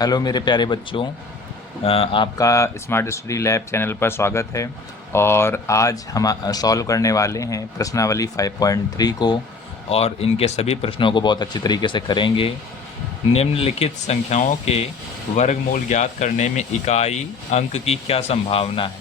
Hello मेरे प्यारे बच्चों, आपका स्मार्ट स्टडी लैब चैनल पर स्वागत है। और आज हम सॉल्व करने वाले हैं प्रश्नावली 5.3 को, और इनके सभी प्रश्नों को बहुत अच्छी तरीके से करेंगे। निम्नलिखित संख्याओं के वर्गमूल ज्ञात करने में इकाई अंक की क्या संभावना है।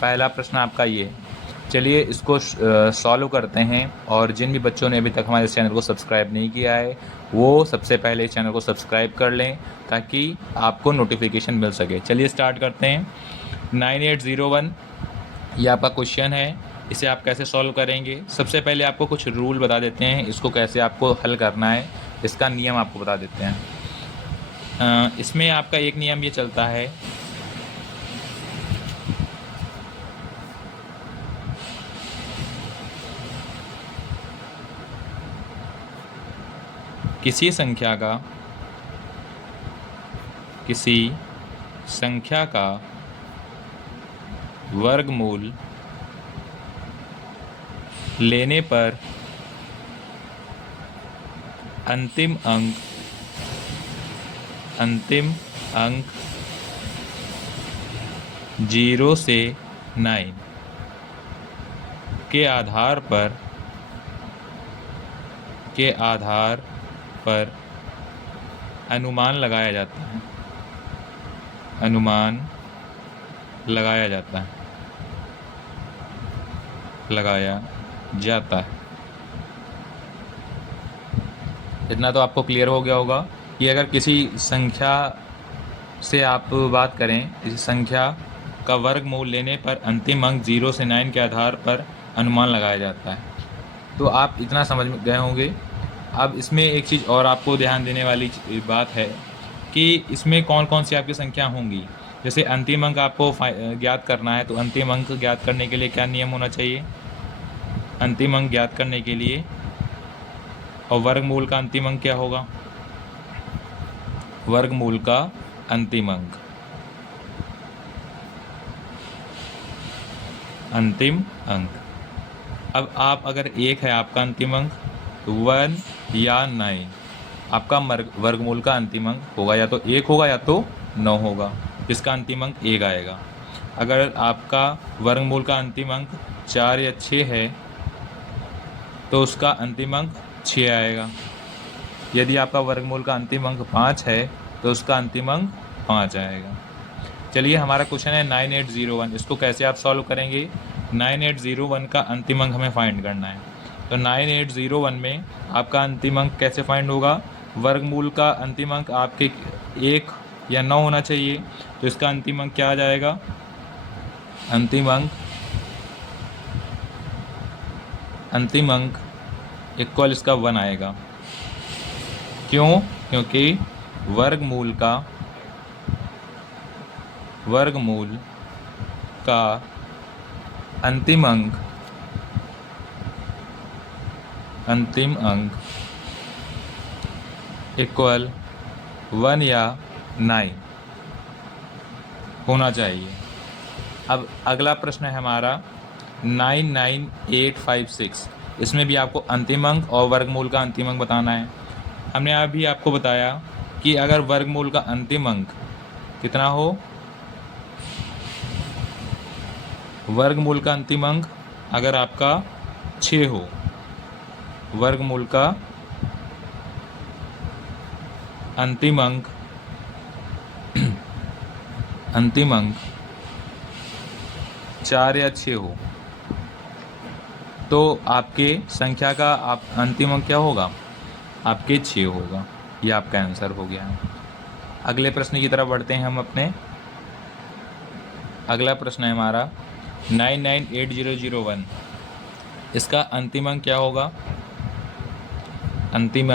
पहला प्रश्न आपका ये है। चलिए इसको सॉल्व करते हैं। और जिन भी बच्चों ने अभी तक हमारे चैनल को सब्सक्राइब नहीं किया है वो सबसे पहले इस चैनल को सब्सक्राइब कर लें ताकि आपको नोटिफिकेशन मिल सके। चलिए स्टार्ट करते हैं। 9801 ये आपका क्वेश्चन है। इसे आप कैसे सॉल्व करेंगे, सबसे पहले आपको कुछ रूल बता देते हैं। इसको कैसे आपको हल करना है, इसका नियम आपको बता देते हैं। इसमें आपका एक नियम ये चलता है, किसी संख्या का वर्गमूल लेने पर अंतिम अंक 0 से 9 के आधार पर अनुमान लगाया जाता है। इतना तो आपको क्लियर हो गया होगा कि अगर किसी संख्या से आप बात करें, किसी संख्या का वर्गमूल लेने पर अंतिम अंक 0 से 9 के आधार पर अनुमान लगाया जाता है। तो आप इतना समझ गए होंगे। अब इसमें एक चीज़ और आपको ध्यान देने वाली बात है कि इसमें कौन कौन सी आपकी संख्या होंगी। जैसे अंतिम अंक आपको ज्ञात करना है, तो अंतिम अंक ज्ञात करने के लिए क्या नियम होना चाहिए। अंतिम अंक ज्ञात करने के लिए और वर्गमूल का अंतिम अंक क्या होगा। वर्गमूल का अंतिम अंक अब आप अगर एक है आपका अंतिम अंक, तो 1 या 9 आपका वर्गमूल का अंतिम अंक होगा, या तो 1 होगा या तो 9 होगा, जिसका अंतिम अंक 1 आएगा। अगर आपका वर्गमूल का अंतिम अंक 4 या 6 है तो उसका अंतिम अंक 6 आएगा। यदि आपका वर्गमूल का अंतिम अंक 5 है तो उसका अंतिम अंक 5 आएगा। चलिए हमारा क्वेश्चन है 9801। इसको कैसे आप सॉल्व करेंगे। 9801 का अंतिम अंक हमें फाइंड करना है। तो 9801 में आपका अंतिम अंक कैसे फाइंड होगा। वर्गमूल का अंतिम अंक आपके 1 या 9 होना चाहिए, तो इसका अंतिम अंक क्या आ जाएगा। अंतिम अंक इक्वल इसका 1 आएगा। क्यों? क्योंकि वर्गमूल का अंतिम अंक इक्वल 1 या 9 होना चाहिए। अब अगला प्रश्न है हमारा 99856। इसमें भी आपको अंतिम अंक और वर्गमूल का अंतिम अंक बताना है। हमने अभी आपको बताया कि अगर वर्गमूल का अंतिम अंक कितना हो, वर्गमूल का अंतिम अंक अगर आपका 6 हो, वर्गमूल का अंतिम अंक 4 या 6 हो, तो आपके संख्या का अंतिम अंक क्या होगा, आपके 6 होगा। ये आपका आंसर हो गया है। अगले प्रश्न की तरफ बढ़ते हैं हम अपने। अगला प्रश्न है हमारा 998001। इसका अंतिम अंक क्या होगा। अंतिम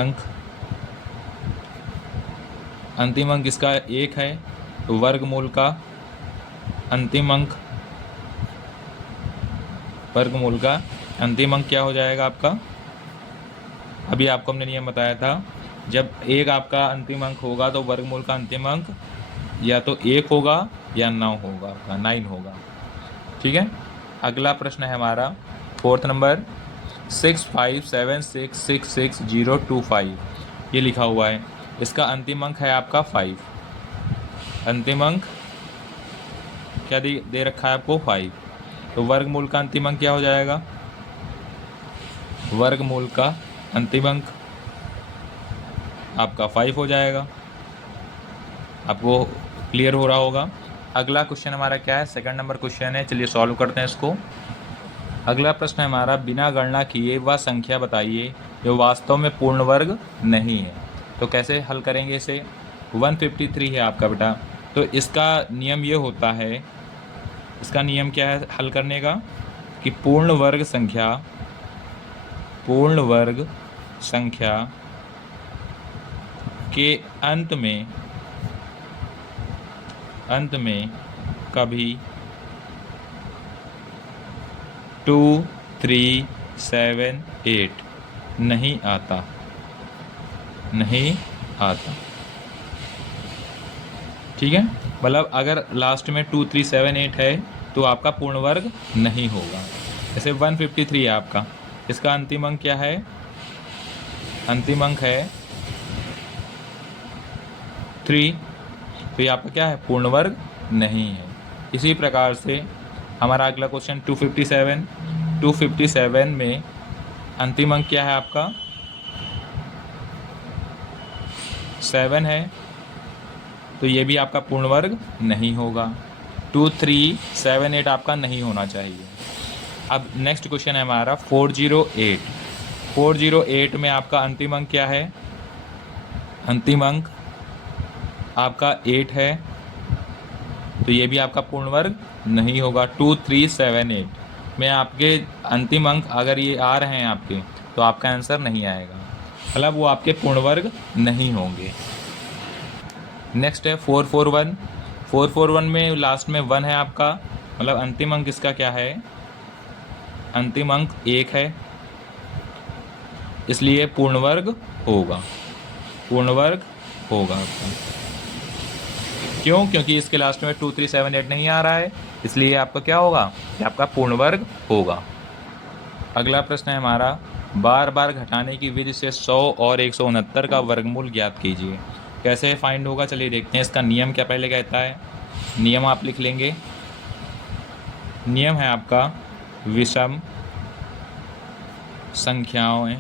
अंक इसका 1 है, तो वर्गमूल का अंतिम अंक क्या हो जाएगा आपका। अभी आपको हमने नियम बताया था, जब 1 आपका अंतिम अंक होगा तो वर्गमूल का अंतिम अंक या तो 1 होगा या 9 होगा, आपका 9 होगा। ठीक है। अगला प्रश्न है हमारा 4th नंबर 6576666025। ये लिखा हुआ है। इसका अंतिम अंक है आपका 5। अंतिम अंक क्या दे रखा है आपको 5। तो वर्गमूल का अंतिम अंक क्या हो जाएगा? वर्गमूल का अंतिम अंक आपका 5 हो जाएगा। आपको क्लियर हो रहा होगा। अगला क्वेश्चन हमारा क्या है? सेकंड नंबर क्वेश्चन है, चलिए सॉल्व करते हैं इसको। अगला प्रश्न है हमारा, बिना गणना किए वह संख्या बताइए जो वास्तव में पूर्ण वर्ग नहीं है। तो कैसे हल करेंगे इसे? 153 है आपका बेटा। तो इसका नियम ये होता है, इसका नियम क्या है हल करने का, कि पूर्ण वर्ग संख्या के अंत में कभी 2, 3, 7, 8 नहीं आता। ठीक है, मतलब अगर लास्ट में 2, 3, 7, 8 है तो आपका पूर्ण वर्ग नहीं होगा। जैसे 153 है आपका, इसका अंतिम अंक क्या है? अंतिम अंक है 3, तो ये आपका क्या है? पूर्ण वर्ग नहीं है। इसी प्रकार से हमारा अगला क्वेश्चन 257 में अंतिम अंक क्या है आपका? 7 है, तो ये भी आपका पूर्ण वर्ग नहीं होगा। 2, 3, 7, 8 आपका नहीं होना चाहिए। अब नेक्स्ट क्वेश्चन है हमारा 408 में आपका अंतिम अंक क्या है? अंतिम अंक आपका 8 है, तो ये भी आपका पूर्ण वर्ग नहीं होगा। 2, 3, 7, 8 में आपके अंतिम अंक अगर ये आ रहे हैं आपके, तो आपका आंसर नहीं आएगा, मतलब वो आपके पूर्ण वर्ग नहीं होंगे। नेक्स्ट है 441 में लास्ट में 1 है आपका, मतलब अंतिम अंक इसका क्या है? अंतिम अंक 1 है, इसलिए पूर्ण वर्ग होगा आपका। क्यों? क्योंकि इसके लास्ट में 2, 3, 7, 8 नहीं आ रहा है, इसलिए आपका क्या होगा? ये आपका पूर्ण वर्ग होगा। अगला प्रश्न है हमारा, बार बार घटाने की विधि से 100 और 169 का वर्गमूल ज्ञात कीजिए। कैसे फाइंड होगा? चलिए देखते हैं। इसका नियम क्या पहले कहता है, नियम आप लिख लेंगे। नियम है आपका विषम संख्याएं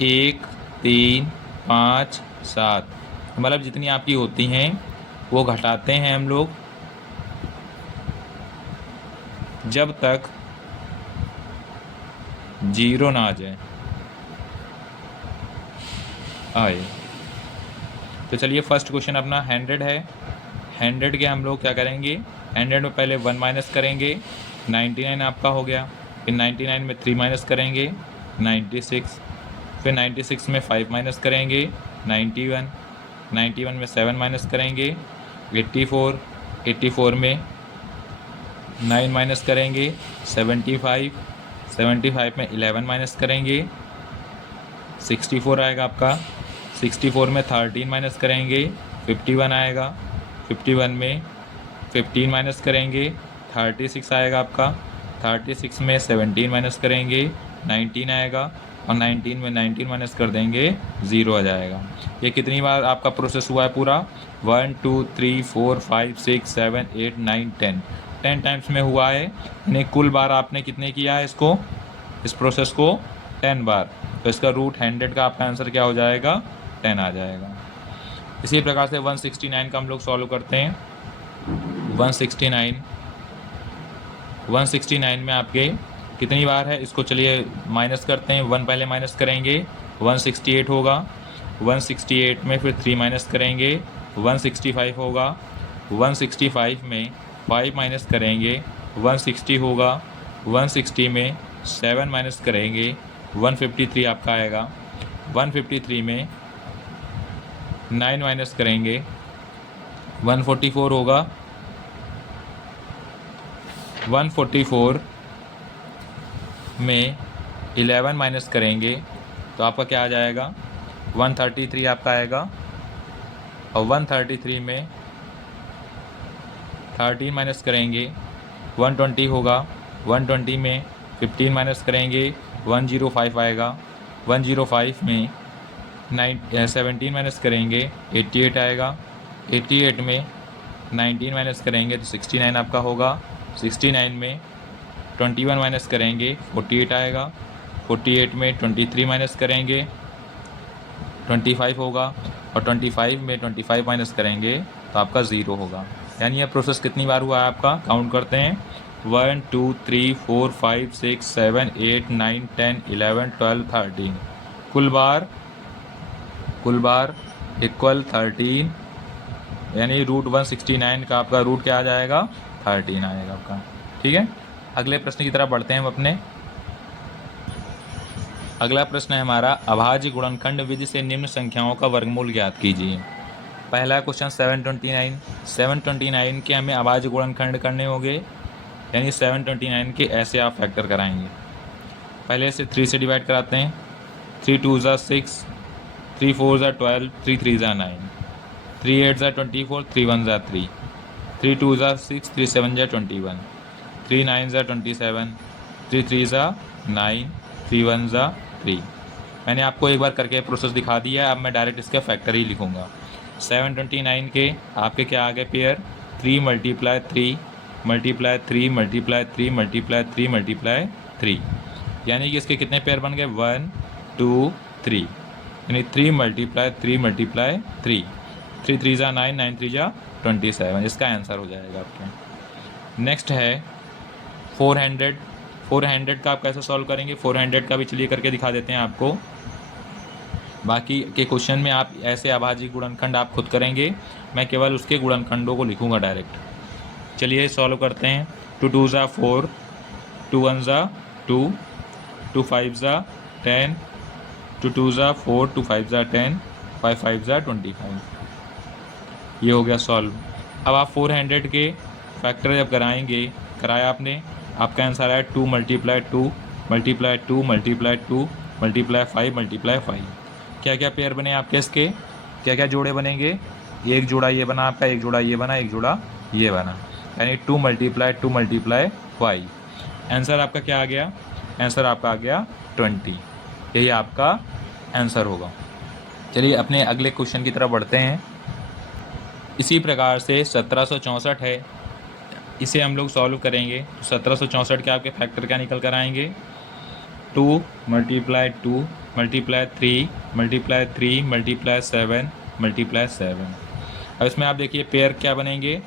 1, 3, 5, 7 मतलब जितनी आपकी होती हैं वो घटाते हैं हम लोग जब तक 0 ना आ आए। तो चलिए फर्स्ट क्वेश्चन अपना 100 है। 100 के हम लोग क्या करेंगे? 100 में पहले 1 माइनस करेंगे, 99 आपका हो गया। फिर 99 में 3 माइनस करेंगे, 96। फिर 96 में 5 माइनस करेंगे, 91 में 7 माइनस करेंगे, 84 में 9 माइनस करेंगे, 75 में 11 माइनस करेंगे, 64 आएगा आपका। 64 में 13 माइनस करेंगे, 51 आएगा। 51 में 15 माइनस करेंगे, 36 आएगा आपका। 36 में 17 माइनस करेंगे, 19 आएगा। और 19 में 19 माइनस कर देंगे, 0 आ जाएगा। ये कितनी बार आपका प्रोसेस हुआ है पूरा? 1, 2, 3, 4, 5, 6, 7, 8, 9, 10 टाइम्स में हुआ है। यानी कुल बार आपने कितने किया है इसको, इस प्रोसेस को? 10 बार। तो इसका रूट 100 का आपका आंसर क्या हो जाएगा? 10 आ जाएगा। इसी प्रकार से 169 का हम लोग सॉल्व करते हैं। 169 में आपके कितनी बार है? इसको चलिए माइनस करते हैं। 1 पहले माइनस करेंगे, 168 होगा। 168 में फिर 3 माइनस करेंगे, 165 होगा। 165 में 5 माइनस करेंगे, 160 होगा। 160 में 7 माइनस करेंगे, 153 आपका आएगा। 153 में 9 माइनस करेंगे, 144 होगा। 144 में 11 माइनस करेंगे तो आपका क्या आ जाएगा? 133 आपका आएगा। और 133 में 13 माइनस करेंगे, 120 होगा। 120 में 15 माइनस करेंगे, 105 आएगा। 105 में 17 माइनस करेंगे 88 आएगा। 88 में 19 माइनस करेंगे तो 69 आपका होगा। 69 में 21 माइनस करेंगे 48 आएगा। 48 में 23 माइनस करेंगे 25 होगा। और 25 में 25 माइनस करेंगे तो आपका 0 होगा। यानी यह प्रोसेस कितनी बार हुआ है आपका, काउंट करते हैं। 1 2 3 4 5 6 7 8 9 10 11 12 13 कुल बार इक्वल 13, यानी √169 का आपका रूट क्या आ जाएगा, 13 आएगा आपका। ठीक है, अगले प्रश्न की तरफ बढ़ते हैं हम अपने। अगला प्रश्न है हमारा, अभाज्य गुणनखंड विधि से निम्न संख्याओं का वर्गमूल ज्ञात कीजिए। पहला क्वेश्चन 729 के हमें अभाज्य गुणनखंड करने होंगे, यानी 729 के ऐसे आप फैक्टर कराएंगे। पहले से 3 से डिवाइड कराते हैं। 3 2 ज़ा 6, 3 4 ज़ा 12, 3 3 ज़ा 9, 3 8 ज़ा 24, 3 1 ज़ा 3, 3 2 ज़ा 6, 3 7 ज़ा 21, 3 9 ज़ा 27, 3 3 ज़ा 9, 3 1 ज़ा 3। मैंने आपको एक बार करके प्रोसेस दिखा दिया है, अब मैं डायरेक्ट इसके फैक्टर ही लिखूँगा। 729 के आपके क्या आ गए pair, 3 multiply 3 multiply 3 multiply 3 multiply 3 multiply 3, यानी कि इसके कितने पेयर बन गए, 1 2 3, यानी 3 मल्टीप्लाई 3 मल्टीप्लाई 3, 3 3 ज़ा 9, 9 3 ज़ा 27, इसका आंसर हो जाएगा आपके। नेक्स्ट है 400 का आप कैसे सॉल्व करेंगे, 400 का भी चलिए करके दिखा देते हैं आपको। बाकी के क्वेश्चन में आप ऐसे अभाज्य गुणनखंड आप खुद करेंगे, मैं केवल उसके गुणनखंडों को लिखूंगा डायरेक्ट। चलिए सॉल्व करते हैं। 2 2 ज़ा 4, 2 1 ज़ा 2, 2 5 ज़ा 10, 2 2 ज़ा 4, 2 5 ज़ा 10, 5 5 ज़ा 25। ये हो गया सॉल्व। अब आप 400 के फैक्टर जब कराया आपने, आपका आंसर आया 2 multiply 2 multiply 2 multiply 2 multiply 5 multiply 5। क्या क्या पेयर बने आपके इसके, क्या क्या जोड़े बनेंगे, एक जोड़ा ये बना आपका, एक जोड़ा ये बना, एक जोड़ा ये बना, यानी 2 मल्टीप्लाई 2 मल्टीप्लाई 5। आंसर आपका क्या आ गया, आंसर आपका आ गया 20। यही आपका आंसर होगा। चलिए अपने अगले क्वेश्चन की तरफ बढ़ते हैं। इसी प्रकार से 1764 है, इसे हम लोग सॉल्व करेंगे। 1764 के आपके फैक्टर क्या निकल कर आएंगे, 2 multiply 2 multiply 3 multiply 3 multiply 7 multiply 7। अब इसमें आप देखिए पेयर क्या बनेंगे,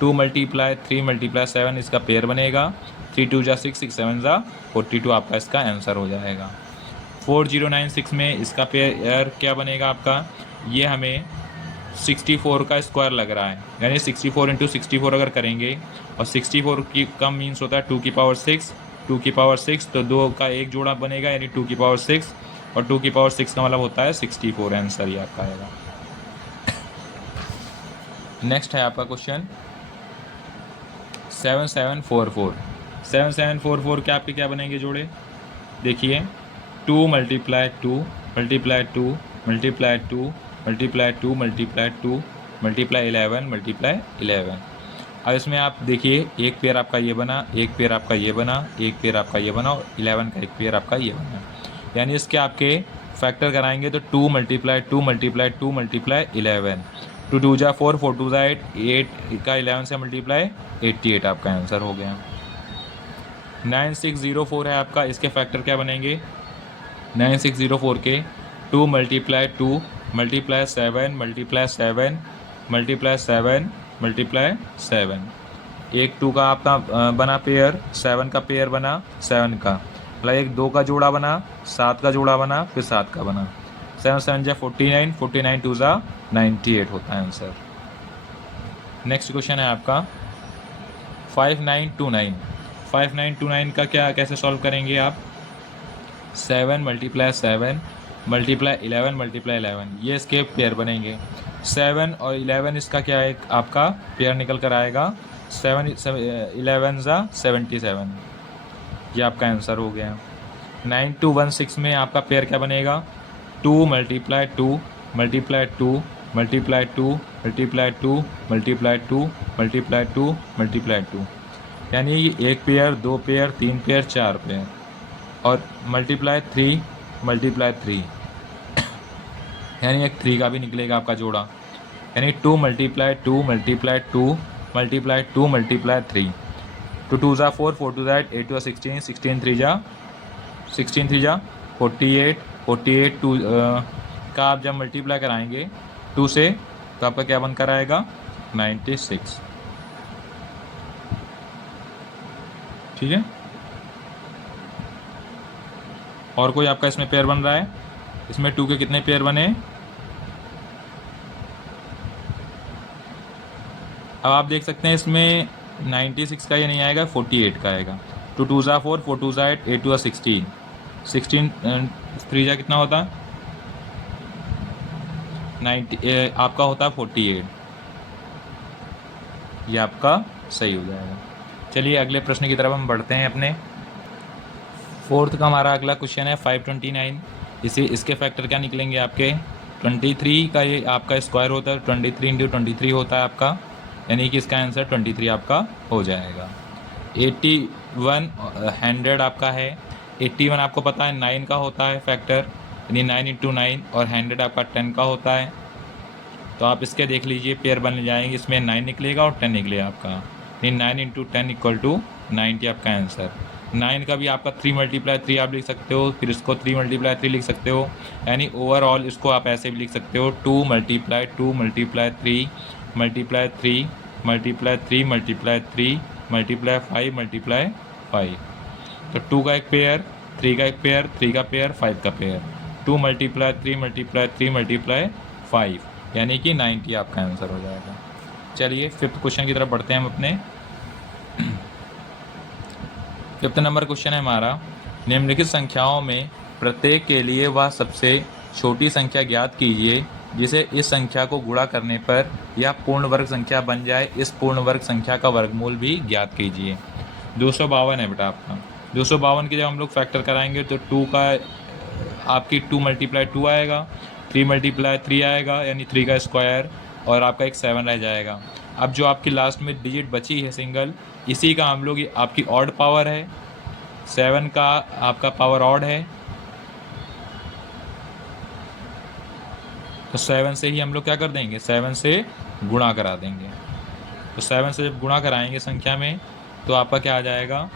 2 मल्टीप्लाई 3 मल्टीप्लाई 7 इसका पेयर बनेगा। 3 2 ज़ा 6, 6 7 ज़ा 42 आपका इसका आंसर हो जाएगा। 4096 में इसका पेयर क्या बनेगा आपका, ये हमें 64 का स्क्वायर लग रहा है, यानी 64 इंटू 64 अगर करेंगे, और 64 की कम मीन्स होता है 2 की पावर 6, 2 की पावर 6, तो 2 का एक जोड़ा बनेगा यानी 2 की पावर 6, और 2 की पावर 6 का मतलब होता है 64। आंसर ये आपका आएगा। नेक्स्ट है आपका क्वेश्चन 7744। 7744 के आपके क्या बनेंगे जोड़े, देखिए 2 multiply 2 multiply 2 multiply 2 multiply 2 multiply 2 multiply 11 multiply 11। अब इसमें आप देखिए एक पेयर आपका ये बना, एक पेयर आपका ये बना, एक पेयर आपका ये बना, और 11 का एक पेयर आपका ये बना, यानी इसके आपके फैक्टर कराएंगे तो 2 मल्टीप्लाई 2 मल्टीप्लाई 2 मल्टीप्लाई 11, 2 2 ज़ा 4, 4 2 ज़ा 8, 8 का 11 से मल्टीप्लाई 88 आपका आंसर हो गया। 9604 है आपका, इसके फैक्टर क्या बनेंगे, 9604 के 2 multiply 2 multiply 7 multiply 7 multiply 7 multiply 7, एक 2 का आपका बना पेयर, 7 का पेयर बना, 7 का मतलब एक 2 का जोड़ा बना, 7 का जोड़ा बना, फिर 7 का बना, 7 7 जा 49, 49 2 ज़ा 98 होता है आंसर। नेक्स्ट क्वेश्चन है आपका 5929। 5929 का क्या कैसे सॉल्व करेंगे आप, 7 मल्टीप्लाई 7 मल्टीप्लाई 11 मल्टीप्लाई 11, ये इसके पेयर बनेंगे। 7 और 11 इसका क्या है आपका पेयर निकल कर आएगा, 7 11 ज़ा 77, ये आपका आंसर हो गया। 9216 में आपका पेयर क्या बनेगा, 2 multiply 2 multiply 2 multiply 2 multiply 2 multiply 2 multiply 2 multiply 2, यानी एक पेयर, 2 पेयर, 3 पेयर, 4 पेयर, और मल्टीप्लाई 3 मल्टीप्लाई 3, यानी एक 3 का भी निकलेगा आपका जोड़ा, यानी 2 मल्टीप्लाई 2 मल्टीप्लाई 2 मल्टीप्लाई 2 मल्टीप्लाई 3, 2 2 ज़ा 4, 4 2 ज़ा 8, 8 2 ज़ा 16, 16 3 ज़ा 48, 48 2 का आप जब मल्टीप्लाई कराएंगे 2 से तो आपका क्या बनकर आएगा 96। ठीक है, और कोई आपका इसमें पेयर बन रहा है? इसमें 2 के कितने पेयर बने? अब आप देख सकते हैं इसमें 96 का ये नहीं आएगा, 48 का आएगा। 2 2 ज़ा 4, 4 2 ज़ा 8, 8 2 ज़ा 16, 16 3 ज़ा कितना होता है 90, आपका होता है 48। ये आपका सही हो जाएगा। चलिए अगले प्रश्न की तरफ हम बढ़ते हैं अपने। फोर्थ का हमारा अगला क्वेश्चन है 529। इसके फैक्टर क्या निकलेंगे आपके? 23 का ये आपका स्क्वायर होता है, 23 इंटू 23 होता है आपका, यानी कि इसका आंसर 23 आपका हो जाएगा। 81 100 आपका है। 81 आपको पता है 9 का होता है फैक्टर, यानी 9 इंटू 9, और 100 आपका 10 का होता है। तो आप इसके देख लीजिए पेयर बन जाएंगे, इसमें 9 निकलेगा और 10 निकलेगा आपका, यानी 9 इंटू 10 इक्वल टू 90 आपका आंसर। 9 का भी आपका 3 मल्टीप्लाई 3 आप लिख सकते हो, फिर इसको 3 मल्टीप्लाई 3 लिख सकते हो, यानी ओवरऑल इसको आप ऐसे भी लिख सकते हो 2 multiply 2 multiply 3 multiply 3 multiply 3 multiply 3 multiply 5 multiply 5। तो 2 का एक पेयर, 3 का एक पेयर, 3 का पेयर, 5 का पेयर, 2 मल्टीप्लाई 3 मल्टीप्लाई 3 मल्टीप्लाई 5, यानी कि 90 आपका आंसर हो जाएगा। चलिए फिफ्थ क्वेश्चन की तरफ बढ़ते हैं हम अपने। फिफ्थ नंबर क्वेश्चन है हमारा, निम्नलिखित संख्याओं में प्रत्येक के लिए वह सबसे छोटी संख्या ज्ञात कीजिए जिसे इस संख्या को गुणा करने पर यह पूर्ण वर्ग संख्या बन जाए। इस पूर्ण वर्ग संख्या का वर्गमूल भी ज्ञात कीजिए। 252 है बेटा आपका। 252 की जब हम लोग फैक्टर कराएंगे तो 2 का आपकी 2 मल्टीप्लाई 2 आएगा, 3 मल्टीप्लाई 3 आएगा, यानी 3 का स्क्वायर, और आपका एक 7 रह जाएगा। अब जो आपकी लास्ट में डिजिट बची है सिंगल, इसी का हम लोग आपकी ऑड पावर है, 7 का आपका पावर ऑड है, तो 7 से ही हम लोग क्या कर देंगे, 7 से गुणा करा देंगे। तो 7 से जब गुणा कराएंगे संख्या में तो आपका क्या आ जाएगा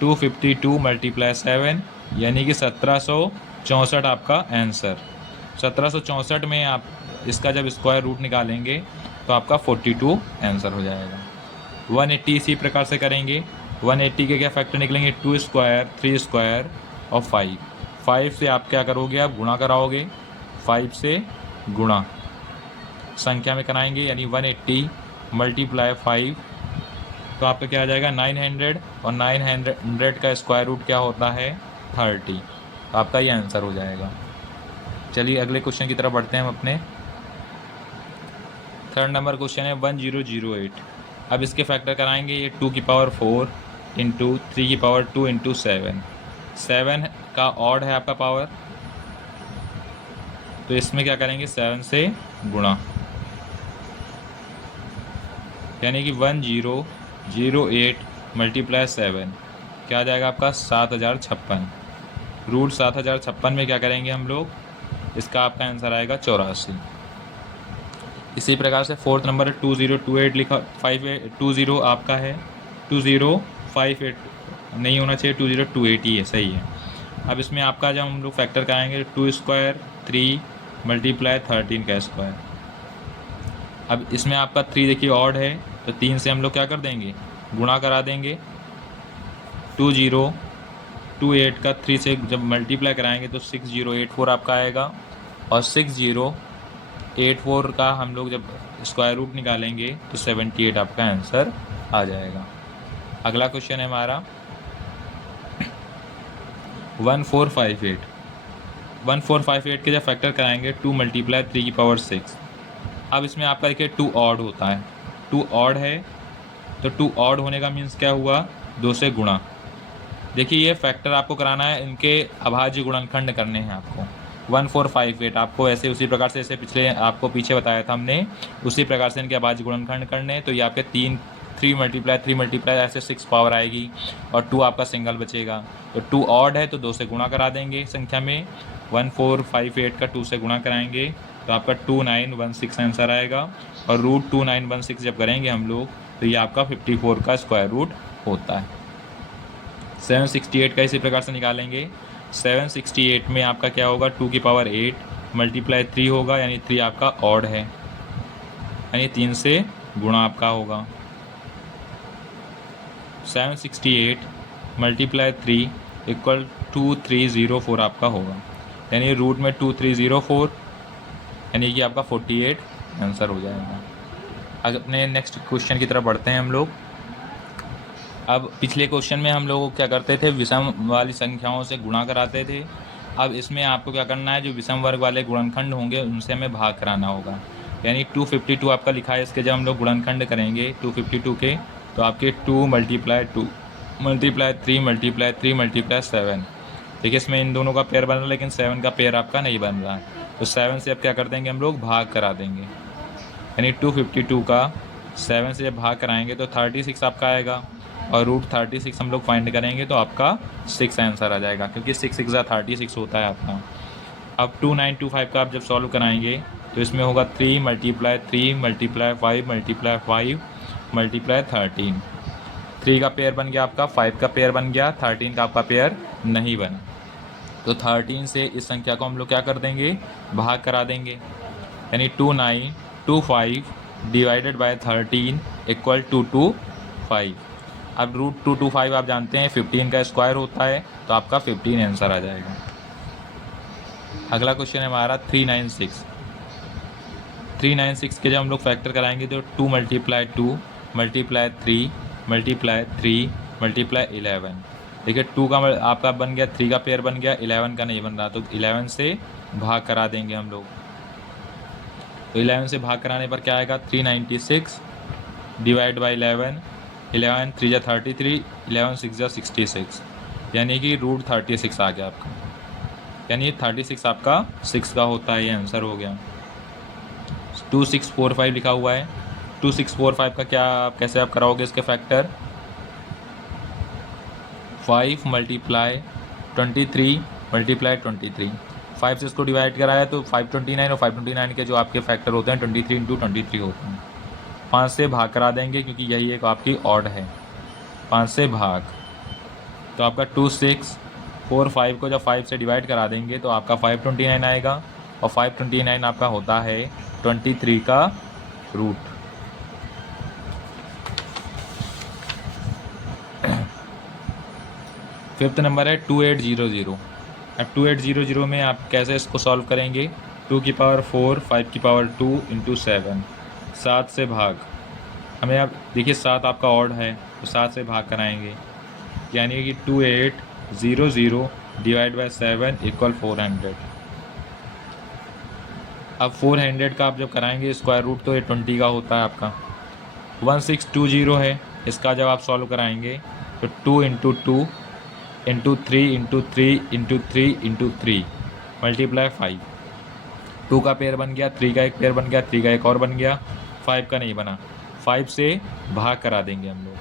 252 मल्टीप्लाई 7, यानी कि 1764 आपका आंसर। 1764 में आप इसका जब स्क्वायर रूट निकालेंगे तो आपका 42 आंसर हो जाएगा। 180 इसी प्रकार से करेंगे। 180 के क्या फैक्टर निकलेंगे, 2 स्क्वायर, 3 स्क्वायर और 5। 5 से आप क्या करोगे, आप गुणा कराओगे, 5 से गुणा संख्या में कराएंगे, यानी 180 मल्टीप्लाई 5, तो आपका क्या आ जाएगा 900, और 900 का स्क्वायर रूट क्या होता है 30। तो आपका ये आंसर हो जाएगा। चलिए अगले क्वेश्चन की तरफ बढ़ते हैं हम अपने। थर्ड नंबर क्वेश्चन है 1008। अब इसके फैक्टर कराएंगे, ये 2 की पावर 4 इंटू 3 की पावर 2 इंटू 7। 7 का ऑड है आपका पावर, तो इसमें क्या करेंगे 7 से गुणा, यानी कि 1008 मल्टीप्लाई 7 क्या आ जाएगा आपका 7056। रूट 7056 में क्या करेंगे हम लोग, इसका आपका आंसर आएगा 84। इसी प्रकार से फोर्थ नंबर 2028 लिखा 20 आपका है 2058 नहीं होना चाहिए, 2028 ही है, सही है। अब इसमें आपका जब हम लोग फैक्टर कराएंगे 2 स्क्वायर 3 मल्टीप्लाई 13 का स्क्वायर। अब इसमें आपका 3 देखिए ऑड है, तो 3 से हम लोग क्या कर देंगे, गुणा करा देंगे। 2028 का 3 से जब मल्टीप्लाई कराएंगे तो 6084 आपका आएगा, और 6084 का हम लोग जब स्क्वायर रूट निकालेंगे तो 78 आपका आंसर आ जाएगा। अगला क्वेश्चन है हमारा 1458। 1458 के जब फैक्टर कराएंगे 2 मल्टीप्लाई 3 की पावर 6। अब इसमें आपका देखिए 2 ऑड होता है, 2 ऑड है, तो 2 ऑड होने का मीन्स क्या हुआ, 2 से गुणा। देखिए ये फैक्टर आपको कराना है, इनके अभाज्य गुणनखंड करने हैं आपको। 1458 आपको ऐसे उसी प्रकार से, जैसे पिछले आपको पीछे बताया था हमने, उसी प्रकार से इनके अभाज्य गुणनखंड करने हैं। तो ये आपके 3 3 मल्टीप्लाई 3 मल्टीप्लाई ऐसे 6 पावर आएगी और 2 आपका सिंगल बचेगा। तो 2 ऑड है तो 2 से गुणा करा देंगे संख्या में, 1458 का 2 से गुणा कराएंगे तो आपका 2916 आंसर आएगा। और रूट 2916 जब करेंगे हम लोग तो ये आपका 54 का स्क्वायर रूट होता है। 768 का इसी प्रकार से निकालेंगे। 768 में आपका क्या होगा, 2 की पावर 8 मल्टीप्लाई 3 होगा, यानी 3 आपका ऑड है, यानी 3 से गुणा आपका होगा। 768 मल्टीप्लाई 3 इक्वल 2304 आपका होगा, यानी रूट में 2304, यानी कि आपका 48 आंसर हो जाएगा। अब अपने नेक्स्ट क्वेश्चन की तरफ बढ़ते हैं हम लोग। अब पिछले क्वेश्चन में हम लोग क्या करते थे, विषम वाली संख्याओं से गुणा कराते थे। अब इसमें आपको क्या करना है, जो विषम वर्ग वाले गुणनखंड होंगे उनसे हमें भाग कराना होगा। यानी 252 आपका लिखा है, इसके जब हम लोग गुणनखंड करेंगे 252 के, तो आपके 2 मल्टीप्लाई 2 मल्टीप्लाई 3 मल्टीप्लाई 3 मल्टीप्लाई 7। देखिए इसमें इन दोनों का पेयर बन रहा है, लेकिन 7 का पेयर आपका नहीं बन रहा है, तो 7 से अब क्या कर देंगे हम लोग, भाग करा देंगे। यानी 252 का 7 से जब भाग कराएंगे तो 36 आपका आएगा, और रूट 36 हम लोग फाइंड करेंगे तो आपका 6 आंसर आ जाएगा, क्योंकि 6 6 36 होता है आपका। अब 2925 का आप जब सॉल्व कराएंगे तो इसमें होगा 3 मल्टीप्लाई 3 मल्टीप्लाई 5 मल्टीप्लाई 5 मल्टीप्लाई 13। 3 का पेयर बन गया आपका, 5 का पेयर बन गया, 13 का आपका पेयर नहीं बना। तो 13 से इस संख्या को हम लोग क्या कर देंगे, भाग करा देंगे। यानी 2925 डिवाइडेड बाय 13 इक्वल 225। अब रूट 225 आप जानते हैं 15 का स्क्वायर होता है, तो आपका 15 आंसर आ जाएगा। अगला क्वेश्चन है हमारा 396। 396 के जब हम लोग फैक्टर कराएंगे तो 2 मल्टीप्लाई 2 मल्टीप्लाई 3 मल्टीप्लाई 3 मल्टीप्लाई 11। देखिए 2 का आपका बन गया, 3 का पेयर बन गया, 11 का नहीं बन रहा, तो 11 से भाग करा देंगे हम लोग। तो 11 से भाग कराने पर क्या आएगा, 396 डिवाइड बाई 11, 11 3 जा 33, 11 6 जा 66, यानी कि रूट 36 आ गया आपका, यानी 36 आपका 6 का होता है, ये आंसर हो गया। 2645 लिखा हुआ है, 2645 का क्या कैसे आप कराओगे इसके फैक्टर, 5 मल्टीप्लाई 23 मल्टीप्लाई 23, 5 से इसको डिवाइड कराया तो 529, और 529 के जो आपके फैक्टर होते हैं 23 इंटू 23 होते हैं। 5 से भाग करा देंगे क्योंकि यही एक आपकी ऑड है, 5 से भाग, तो आपका 2645 को जब 5 से डिवाइड करा देंगे तो आपका 529 आएगा, और 529 आपका होता है 23 का रूट। फिफ्थ नंबर है 2800। अब 2800 में आप कैसे इसको सॉल्व करेंगे, 2 की पावर 4 5 की पावर 2 इंटू 7, 7 से भाग, हमें अब देखिए 7 आपका ऑड है तो 7 से भाग कराएंगे, यानी कि 2800 डिवाइड बाई 7 इक्वल 400। अब 400 का आप जब कराएंगे स्क्वायर रूट तो ये 20 का होता है आपका। 1620 है, इसका जब आप सॉल्व कराएंगे तो 2 into 2 into 3 into 3 into 3 into 3 multiply 5। 2 का पेयर बन गया, 3 का एक पेयर बन गया, 3 का एक और बन गया, 5 का नहीं बना, 5 से भाग करा देंगे हम लोग,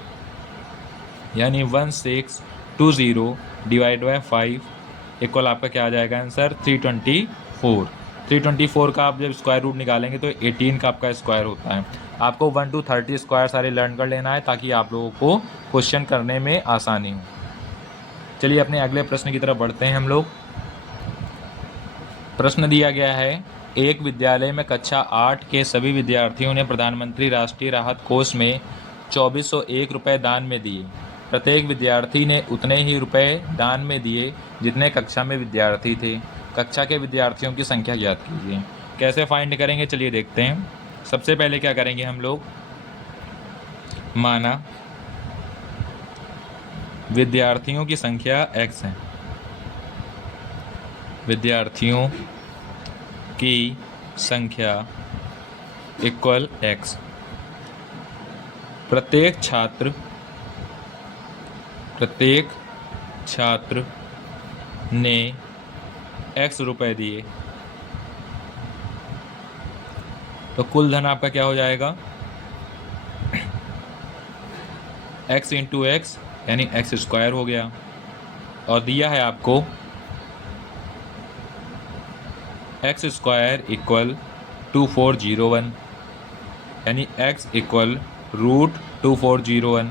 यानी 1620 डिवाइड बाई 5 इक्वल आपका क्या आ जाएगा आंसर, 324। 324 का आप जब स्क्वायर रूट निकालेंगे तो 18 का आपका स्क्वायर होता है। आपको 1 to 30 स्क्वायर सारे लर्न कर लेना है ताकि आप लोगों को क्वेश्चन करने में आसानी हो। चलिए अपने अगले प्रश्न की तरफ बढ़ते हैं हम लोग। प्रश्न दिया गया है, एक विद्यालय में कक्षा 8 के सभी विद्यार्थियों ने प्रधानमंत्री राष्ट्रीय राहत कोष में 2401 रुपये दान में दिए। प्रत्येक विद्यार्थी ने उतने ही रुपए दान में दिए जितने कक्षा में विद्यार्थी थे। कक्षा के विद्यार्थियों की संख्या ज्ञात कीजिए। कैसे फाइंड करेंगे, चलिए देखते हैं। सबसे पहले क्या करेंगे हम लोग, माना विद्यार्थियों की संख्या x है, विद्यार्थियों की संख्या इक्वल x, प्रत्येक छात्र ने x रुपए दिए, तो कुल धन आपका क्या हो जाएगा, x इंटू एक्स यानी एक्स स्क्वायर हो गया, और दिया है आपको एक्स स्क्वायर इक्वल 2401 यानी x इक्वल रूट 2401।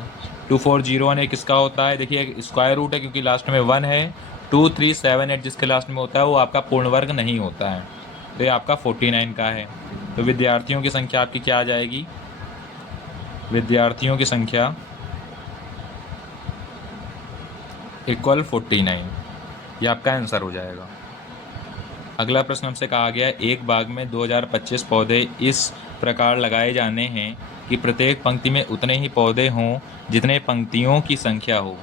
2401 एक किसका होता है, देखिए स्क्वायर रूट है क्योंकि लास्ट में 1 है। 2378 जिसके लास्ट में होता है वो आपका पूर्ण वर्ग नहीं होता है, तो ये आपका 49 का है। तो विद्यार्थियों की संख्या आपकी क्या आ जाएगी, विद्यार्थियों की संख्या इक्वल 49, ये आपका आंसर हो जाएगा। अगला प्रश्न हमसे कहा गया है एक बाग में 2025 पौधे इस प्रकार लगाए जाने हैं कि प्रत्येक पंक्ति में उतने ही पौधे हों जितने पंक्तियों की संख्या हो।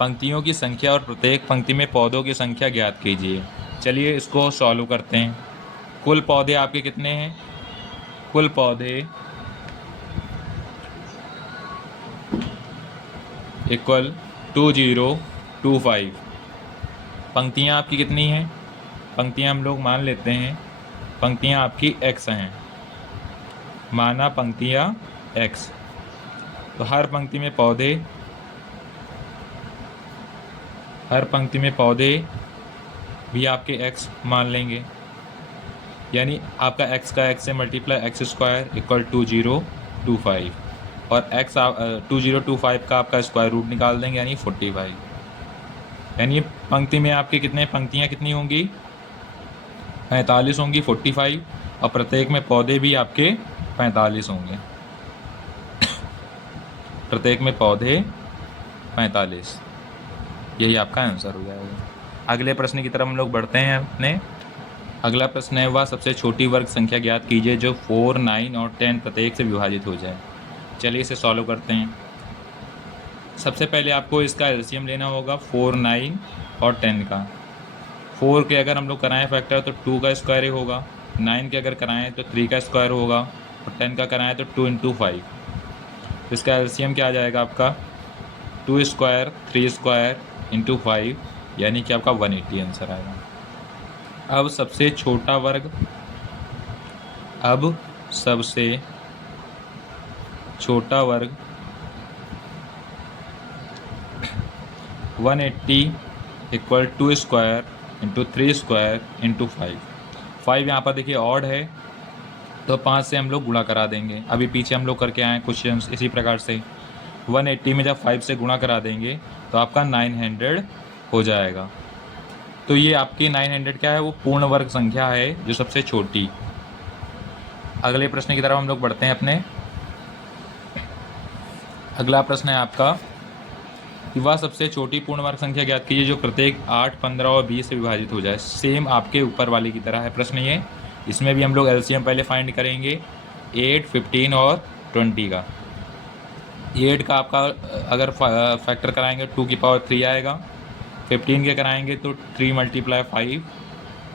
पंक्तियों की संख्या और प्रत्येक पंक्ति में पौधों की संख्या ज्ञात कीजिए। चलिए इसको सॉल्व करते हैं। कुल पौधे आपके कितने हैं, कुल पौधे इक्वल 2025। पंक्तियाँ आपकी कितनी हैं, पंक्तियाँ हम लोग मान लेते हैं पंक्तियाँ आपकी x हैं, माना पंक्तियाँ x, तो हर पंक्ति में पौधे भी आपके x मान लेंगे, यानी आपका x का x से मल्टीप्लाई x स्क्वायर इक्वल 2025, और x 2025 का आपका स्क्वायर रूट निकाल देंगे यानी 45। यानी पंक्ति में आपके कितने पंक्तियाँ कितनी होंगी, 45 होंगी 45, और प्रत्येक में पौधे भी आपके 45 होंगे, प्रत्येक में पौधे 45, यही आपका आंसर हो जाएगा। अगले प्रश्न की तरफ हम लोग बढ़ते हैं अपने। अगला प्रश्न है वह सबसे छोटी वर्ग संख्या ज्ञात कीजिए जो 4, 9 और 10 प्रत्येक से विभाजित हो जाए। चलिए इसे सॉल्व करते हैं। सबसे पहले आपको इसका एलसीएम लेना होगा 4, 9 और 10 का। 4 के अगर हम लोग कराएं फैक्टर तो 2 का स्क्वायर ही होगा, 9 के अगर कराएं तो 3 का स्क्वायर होगा, और 10 का कराएं तो 2 इंटू 5। तो इसका एलसीएम क्या आ जाएगा आपका 2 स्क्वायर 3 स्क्वायर इंटू 5, यानी कि आपका 180 आंसर आएगा। अब सबसे छोटा वर्ग 180 equal 2 square into 3 square into 5 यहाँ पर देखिए ऑड है तो 5 से हम लोग गुणा करा देंगे। अभी पीछे हम लोग करके आए क्वेश्चंस इसी प्रकार से। 180 में जब 5 से गुणा करा देंगे तो आपका 900 हो जाएगा। तो ये आपकी 900 क्या है, वो पूर्ण वर्ग संख्या है जो सबसे छोटी। अगले प्रश्न की तरफ हम लोग बढ़ते हैं अपने। अगला प्रश्न है आपका कि वह सबसे छोटी पूर्ण वर्ग संख्या ज्ञात कीजिए जो प्रत्येक 8, 15 और 20 से विभाजित हो जाए। सेम आपके ऊपर वाले की तरह है प्रश्न ये। इसमें भी हम लोग एलसीएम पहले फाइंड करेंगे 8, 15 और 20 का। 8 का आपका अगर फैक्टर कराएंगे 2 की पावर 3 आएगा, 15 के कराएंगे तो 3 मल्टीप्लाई 5,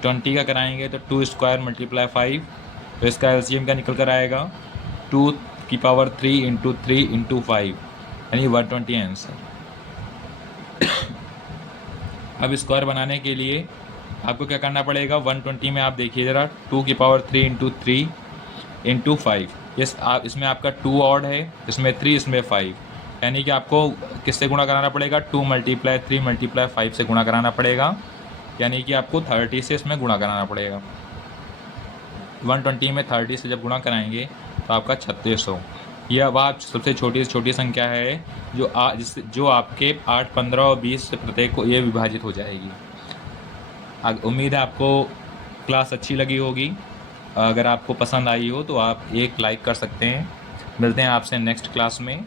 20 का कराएंगे तो 2 स्क्वायर मल्टीप्लाई 5, तो इसका एलसीएम का निकल कर आएगा 2 की पावर 3 इंटू 3 इंटू 5 यानी 120 आंसर। अब स्क्वायर बनाने के लिए आपको क्या करना पड़ेगा, 120 में आप देखिए ज़रा 2 की पावर 3 इंटू 3 इंटू 5, इसमें आपका 2 ऑड है, इसमें 3, इसमें 5, यानी कि आपको किससे गुणा कराना पड़ेगा 2 मल्टीप्लाई 3 मल्टीप्लाई 5 से गुणा कराना पड़ेगा, यानी कि आपको 30 से इसमें गुणा कराना पड़ेगा। 120 में 30 से जब गुणा कराएंगे तो आपका 3600। यह वह सबसे छोटी से छोटी संख्या है जो आपके 8, 15 और 20 से प्रत्येक को ये विभाजित हो जाएगी। उम्मीद है आपको क्लास अच्छी लगी होगी। अगर आपको पसंद आई हो तो आप एक लाइक कर सकते हैं। मिलते हैं आपसे नेक्स्ट क्लास में।